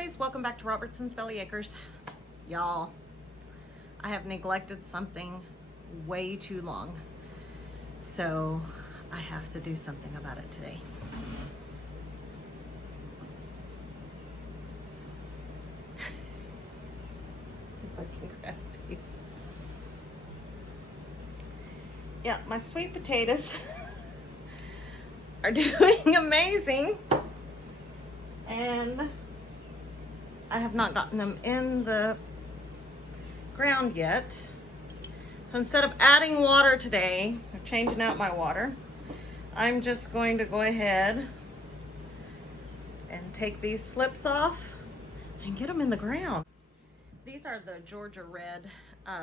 guys, welcome back to Robertson's Belly Acres. Y'all, I have neglected something way too long, so I have to do something about it today. If I can grab these. Yeah, my sweet potatoes are doing amazing, and I have not gotten them in the ground yet. So instead of adding water today, or changing out my water, I'm just going to go ahead and take these slips off and get them in the ground. These are the Georgia Red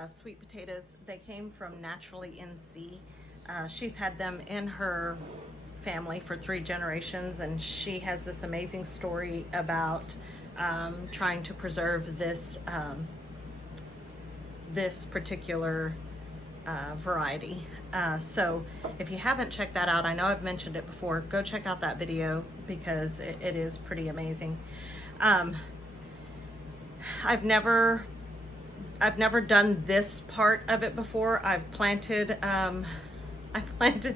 sweet potatoes. They came from Naturally NC. She's had them in her family for 3 generations, and she has this amazing story about trying to preserve this this particular variety. So if you haven't checked that out, I know I've mentioned it before, go check out that video because it is pretty amazing. I've never done this part of it before. I planted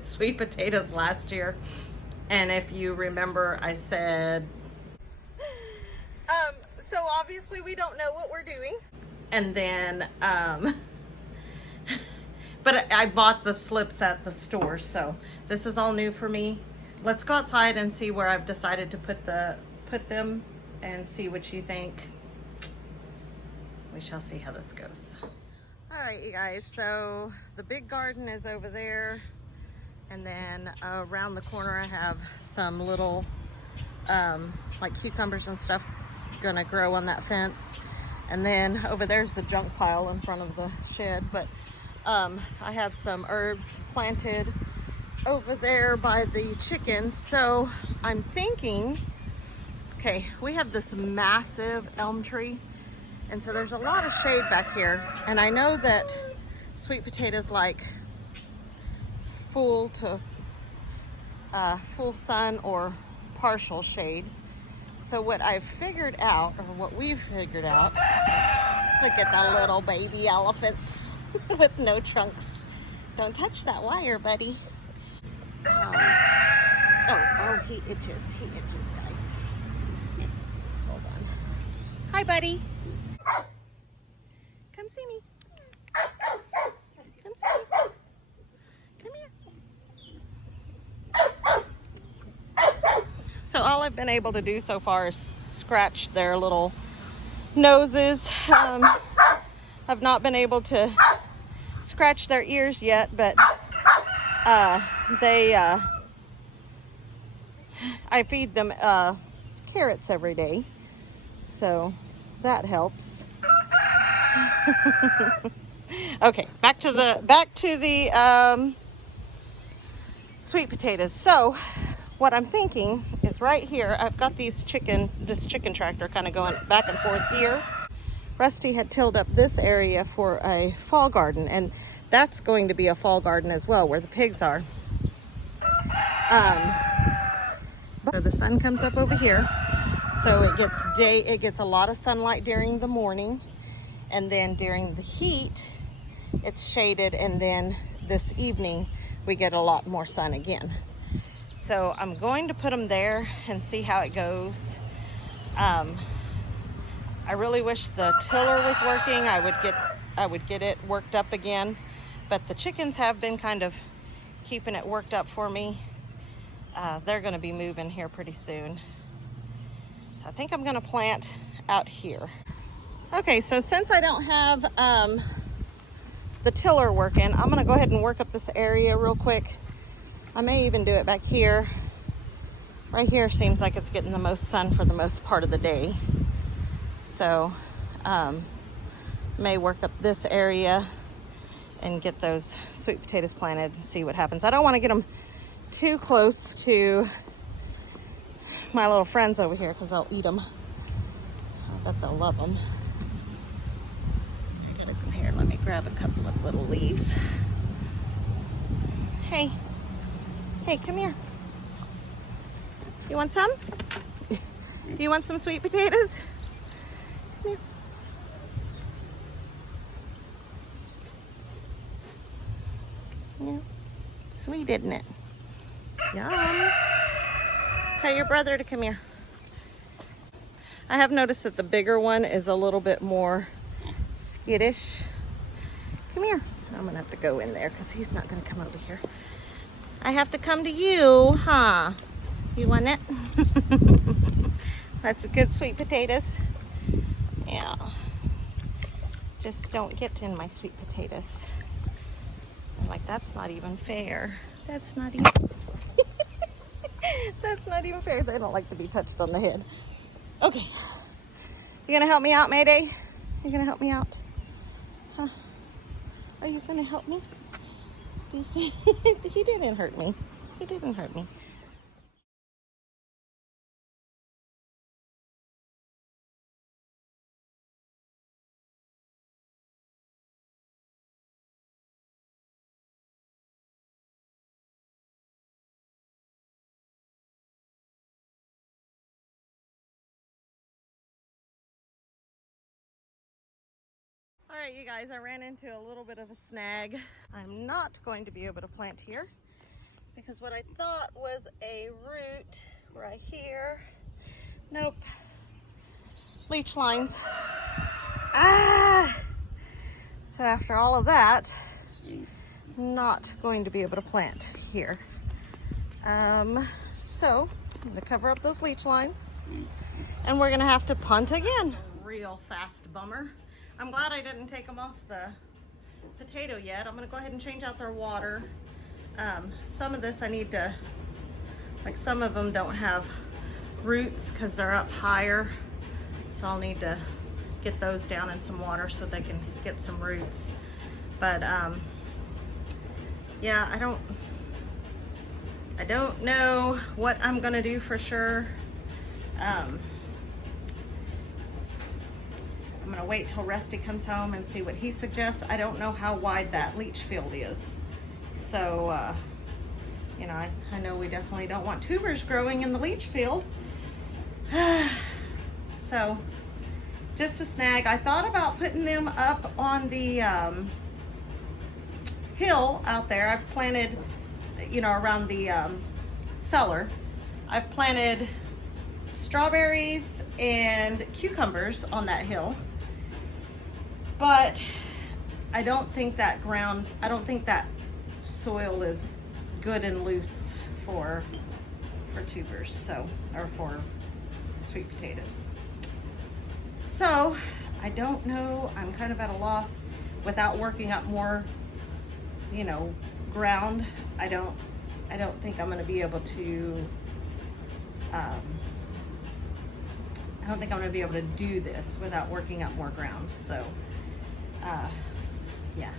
sweet potatoes last year, and if you remember, I said so obviously we don't know what we're doing, and then but I bought the slips at the store, so this is all new for me. Let's go outside and see where I've decided to put them and see what you think. We shall see how this goes. All right, you guys, so the big garden is over there, and then around the corner I have some little like cucumbers and stuff gonna grow on that fence, and then over there's the junk pile in front of the shed. But I have some herbs planted over there by the chickens, so I'm thinking, okay, we have this massive elm tree, and so there's a lot of shade back here, and I know that sweet potatoes like full sun or partial shade. So what I've figured out, or what we've figured out, look at the little baby elephants with no trunks. Don't touch that wire, buddy. Oh, he itches, guys. Here, hold on. Hi, buddy. Come see me. Come see me. Come here. So all I've been able to do so far is scratch their little noses. I've not been able to scratch their ears yet, but I feed them carrots every day, so that helps. Okay, back to the sweet potatoes. So what I'm thinking is right here, I've got this chicken tractor kind of going back and forth here. Rusty had tilled up this area for a fall garden, and that's going to be a fall garden as well, where the pigs are. So the sun comes up over here, so it gets a lot of sunlight during the morning, and then during the heat it's shaded, and then this evening we get a lot more sun again. So I'm going to put them there and see how it goes. I really wish the tiller was working. I would get it worked up again, but the chickens have been kind of keeping it worked up for me. They're going to be moving here pretty soon, so I think I'm going to plant out here. Okay, so since I don't have the tiller working, I'm going to go ahead and work up this area real quick. I may even do it back here. Right here seems like it's getting the most sun for the most part of the day. So may work up this area and get those sweet potatoes planted and see what happens. I don't want to get them too close to my little friends over here because they'll eat them. I bet they'll love them. I gotta come here. Let me grab a couple of little leaves. Hey, come here. You want some? Do you want some sweet potatoes? Come here. Yeah. Sweet, isn't it? Yum. Tell your brother to come here. I have noticed that the bigger one is a little bit more skittish. Come here. I'm gonna have to go in there because he's not gonna come over here. I have to come to you, huh? You want it? That's a good sweet potatoes. Yeah. Just don't get in my sweet potatoes. I'm like, that's not even fair. That's not even that's not even fair. They don't like to be touched on the head. Okay. You gonna help me out, Mayday? You gonna help me out? Huh? Are you gonna help me? He didn't hurt me. He didn't hurt me. All right, you guys, I ran into a little bit of a snag. I'm not going to be able to plant here because what I thought was a root right here, nope, leech lines. So after all of that, not going to be able to plant here. So I'm gonna cover up those leech lines and we're gonna have to punt again. Real fast bummer. I'm glad I didn't take them off the potato yet. I'm gonna go ahead and change out their water. Some of this I need to, like some of them don't have roots because they're up higher. So I'll need to get those down in some water so they can get some roots. But yeah, I don't know what I'm gonna do for sure. I'm gonna wait till Rusty comes home and see what he suggests. I don't know how wide that leach field is. So, you know, I know we definitely don't want tubers growing in the leach field. So, just a snag. I thought about putting them up on the hill out there. I've planted, you know, around the cellar. I've planted strawberries and cucumbers on that hill. But I don't think that soil is good and loose for tubers, so, or for sweet potatoes. So I don't know, I'm kind of at a loss without working up more, you know, ground. I don't think I'm gonna be able to, I don't think I'm gonna be able to do this without working up more ground. So yeah,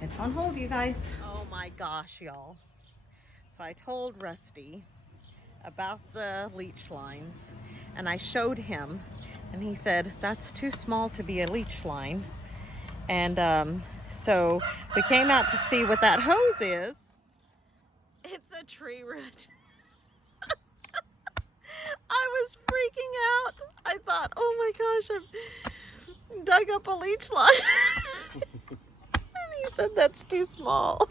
it's on hold, you guys. Oh my gosh, y'all. So I told Rusty about the leech lines and I showed him and he said, that's too small to be a leech line. And so we came out to see what that hose is. It's a tree root. I was freaking out. I thought, oh my gosh, I've dug up a leech line. And he said, that's too small.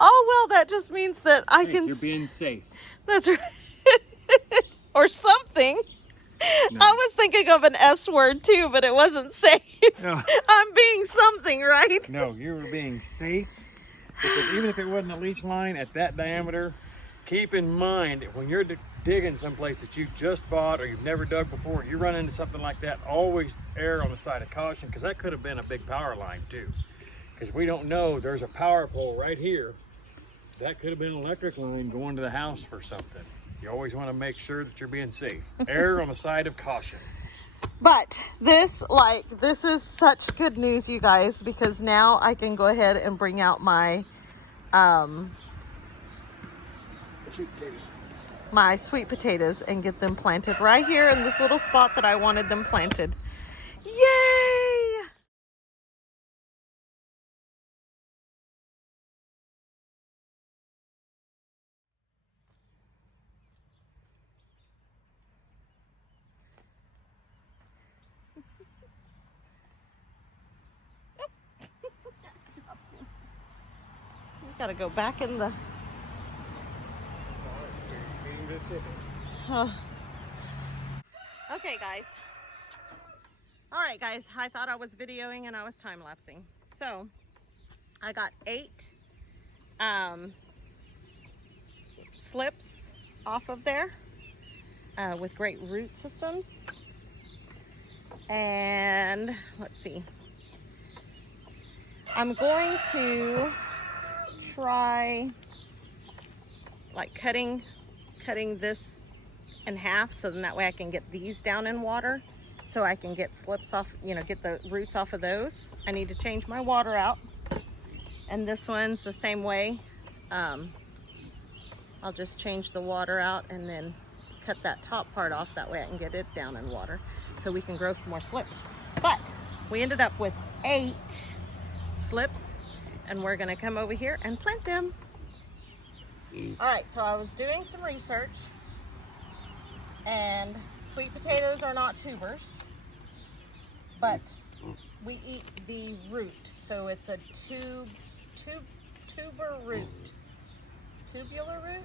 Oh, well, that just means that I can... You're being safe. That's right. Or something. No. I was thinking of an S word too, but it wasn't safe. No. I'm being something, right? No, you were being safe. Because even if it wasn't a leech line at that diameter, keep in mind when you're digging someplace that you just bought or you've never dug before, you run into something like that, always err on the side of caution, because that could have been a big power line too. Because we don't know, there's a power pole right here. That could have been an electric line going to the house for something. You always want to make sure that you're being safe. Err on the side of caution. But this is such good news, you guys, because now I can go ahead and bring out my my sweet potatoes and get them planted right here in this little spot that I wanted them planted. Yay! Gotta go back in the... Feeding the chickens. Okay, guys. All right, guys. I thought I was videoing and I was time-lapsing. So, I got 8 slips off of there with great root systems. And let's see. I'm going to try like cutting this in half, so then that way I can get these down in water, so I can get slips off, you know, get the roots off of those. I need to change my water out, and this one's the same way. I'll just change the water out and then cut that top part off, that way I can get it down in water so we can grow some more slips. But we ended up with 8 slips, and we're gonna come over here and plant them. All right, so I was doing some research, and sweet potatoes are not tubers, but we eat the root, so it's a tuber root. Tubular root?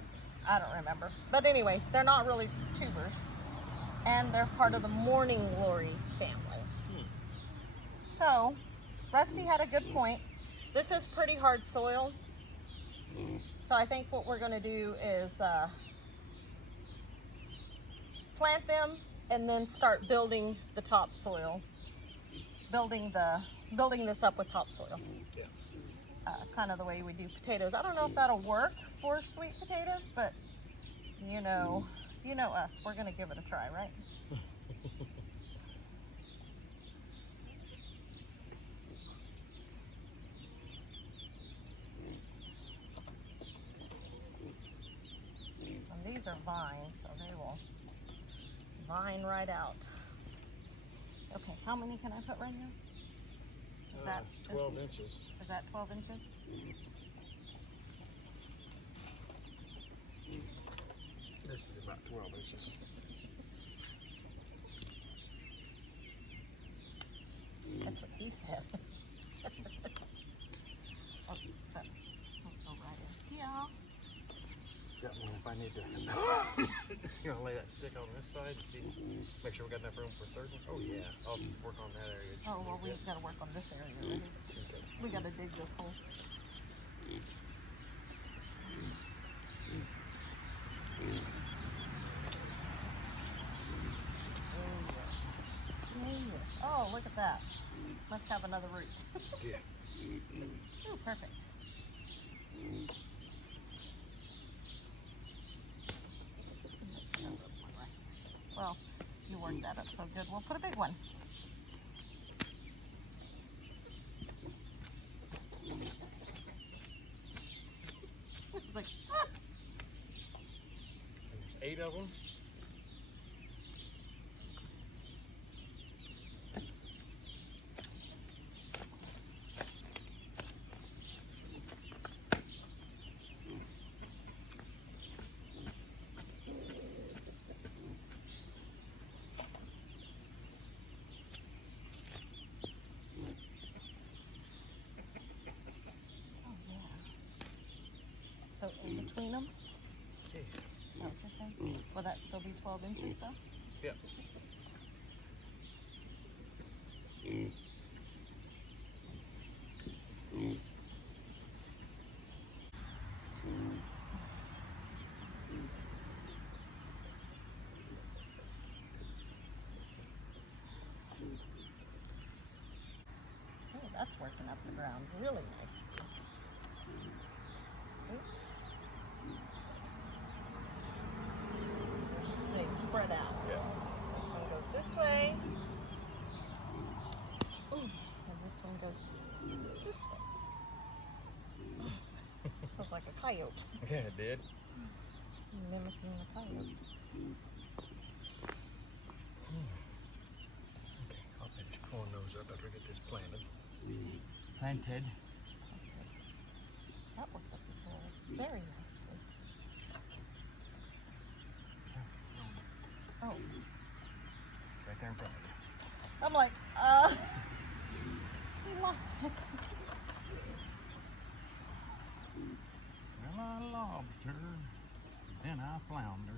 I don't remember. But anyway, they're not really tubers, and they're part of the morning glory family. So, Rusty had a good point. This is pretty hard soil, so I think what we're gonna do is plant them and then start building the topsoil, building this up with topsoil. Yeah. Kind of the way we do potatoes. I don't know if that'll work for sweet potatoes, but you know us. We're gonna give it a try, right? And these are vines, so they will vine right out. Okay, how many can I put right here? Is that 12 inches. Is that 12 inches? This is about 12 inches. That's what he said. Okay, so we'll go right in here. Got one if I need to. You want to lay that stick on this side and see, make sure we got enough room for a third one? Oh yeah, I'll work on that area. Oh, well, we've got to work on this area right here. Okay. We got to dig this hole. Oh, yes. Oh, look at that. Must have another root. Yeah. Oh, perfect. Well, you worked that up so good. We'll put a big one. It's like, ah! There's 8 of them. So in between them? Yeah. Oh, okay. Will that still be 12 inches though? Yep. Oh, that's working up the ground really nicely. They spread out. Yeah. This one goes this way. Ooh, and this one goes this way. Sounds like a coyote. Yeah, it did. Mimicking the coyote. Okay, I'll finish pulling those up after I get this planted. Planted. That worked up this hole very nicely. Oh, Right there in front of you. I'm like, we lost it. I lobster, then I flounder.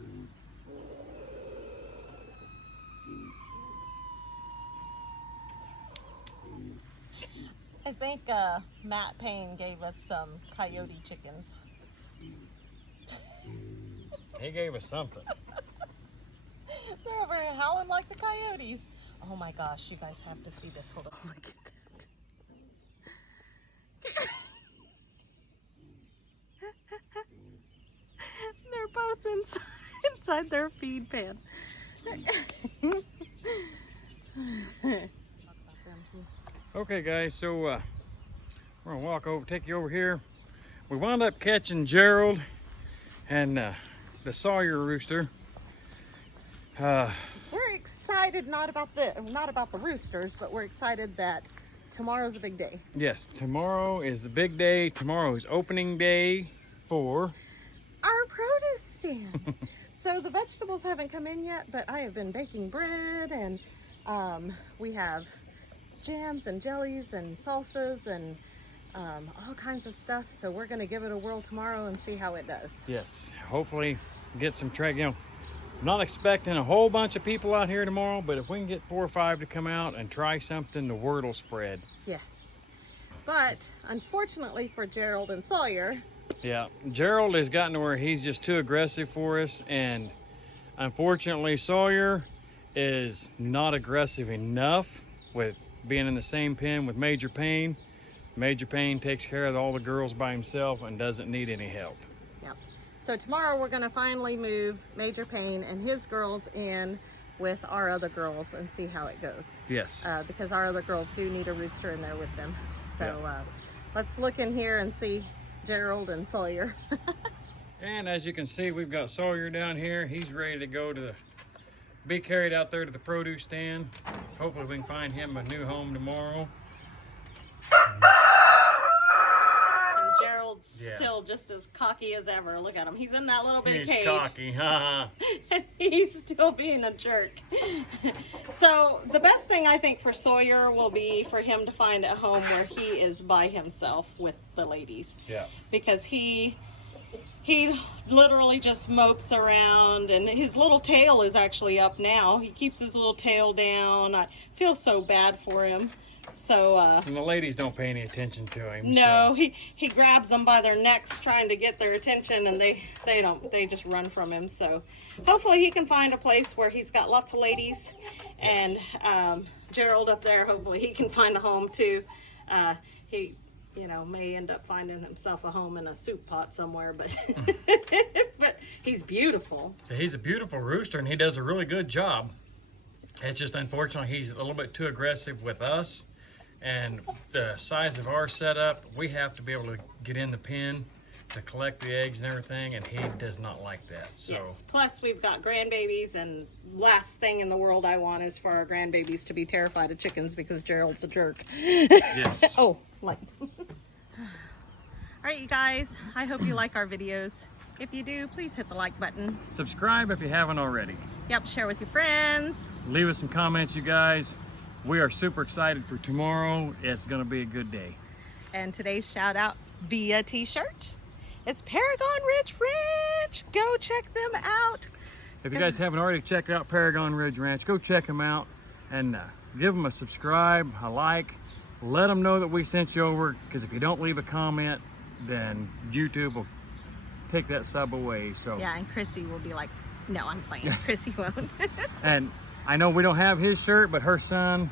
I think Matt Payne gave us some coyote chickens. He gave us something. They're over here howling like the coyotes. Oh my gosh, you guys have to see this. Hold on, look at that. They're both inside their feed pan. Okay guys, so we're gonna walk over, take you over here. We wound up catching Gerald and the Sawyer rooster. We're excited not about the roosters, but we're excited that tomorrow's a big day. Yes, tomorrow is the big day. Tomorrow is opening day for our produce stand. So the vegetables haven't come in yet, but I have been baking bread, and we have jams and jellies and salsas and all kinds of stuff. So we're gonna give it a whirl tomorrow and see how it does. Yes, hopefully get some track. You know, I'm not expecting a whole bunch of people out here tomorrow, but if we can get 4 or 5 to come out and try something, the word will spread. Yes, but unfortunately for Gerald and Sawyer, yeah, Gerald has gotten to where he's just too aggressive for us, and unfortunately Sawyer is not aggressive enough with being in the same pen with Major Payne. Major Payne takes care of all the girls by himself and doesn't need any help. Yep. So tomorrow we're gonna finally move Major Payne and his girls in with our other girls and see how it goes. Yes. Because our other girls do need a rooster in there with them. So let's look in here and see Gerald and Sawyer. And as you can see, we've got Sawyer down here. He's ready to go to be carried out there to the produce stand. Hopefully we can find him a new home tomorrow. And Gerald's still just as cocky as ever. Look at him. He's in that little bitty cage. He's cocky, haha. And he's still being a jerk. So the best thing I think for Sawyer will be for him to find a home where he is by himself with the ladies. Yeah. Because he literally just mopes around, and his little tail is actually up now. He keeps his little tail down. I feel so bad for him. So and the ladies don't pay any attention to him. no, so. he grabs them by their necks trying to get their attention, and they just run from him. So hopefully he can find a place where he's got lots of ladies. Yes. And Gerald up there, hopefully he can find a home too. He may end up finding himself a home in a soup pot somewhere, but but he's beautiful. So he's a beautiful rooster, and he does a really good job. It's just unfortunately he's a little bit too aggressive with us, and the size of our setup, we have to be able to get in the pen to collect the eggs and everything, and he does not like that. So yes, plus we've got grandbabies, and last thing in the world I want is for our grandbabies to be terrified of chickens because Gerald's a jerk. Yes. Oh, light. All right, you guys, I hope you like our videos. If you do, please hit the like button. Subscribe if you haven't already. Yep, share with your friends. Leave us some comments, you guys. We are super excited for tomorrow. It's gonna be a good day. And today's shout out via t-shirt. It's Paragon Ridge Ranch. Go check them out. If you guys haven't already checked out Paragon Ridge Ranch, go check them out and give them a subscribe, a like. Let them know that we sent you over, because if you don't leave a comment, then YouTube will take that sub away. So yeah, and Chrissy will be like, no, I'm playing. Chrissy won't. And I know we don't have his shirt, but her son,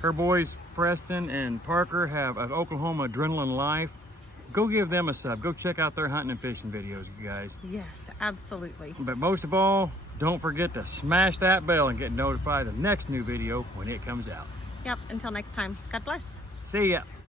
her boys Preston and Parker have an Oklahoma Adrenaline Life. Go give them a sub. Go check out their hunting and fishing videos, you guys. Yes, absolutely. But most of all, don't forget to smash that bell and get notified of the next new video when it comes out. Yep, until next time, God bless. See ya.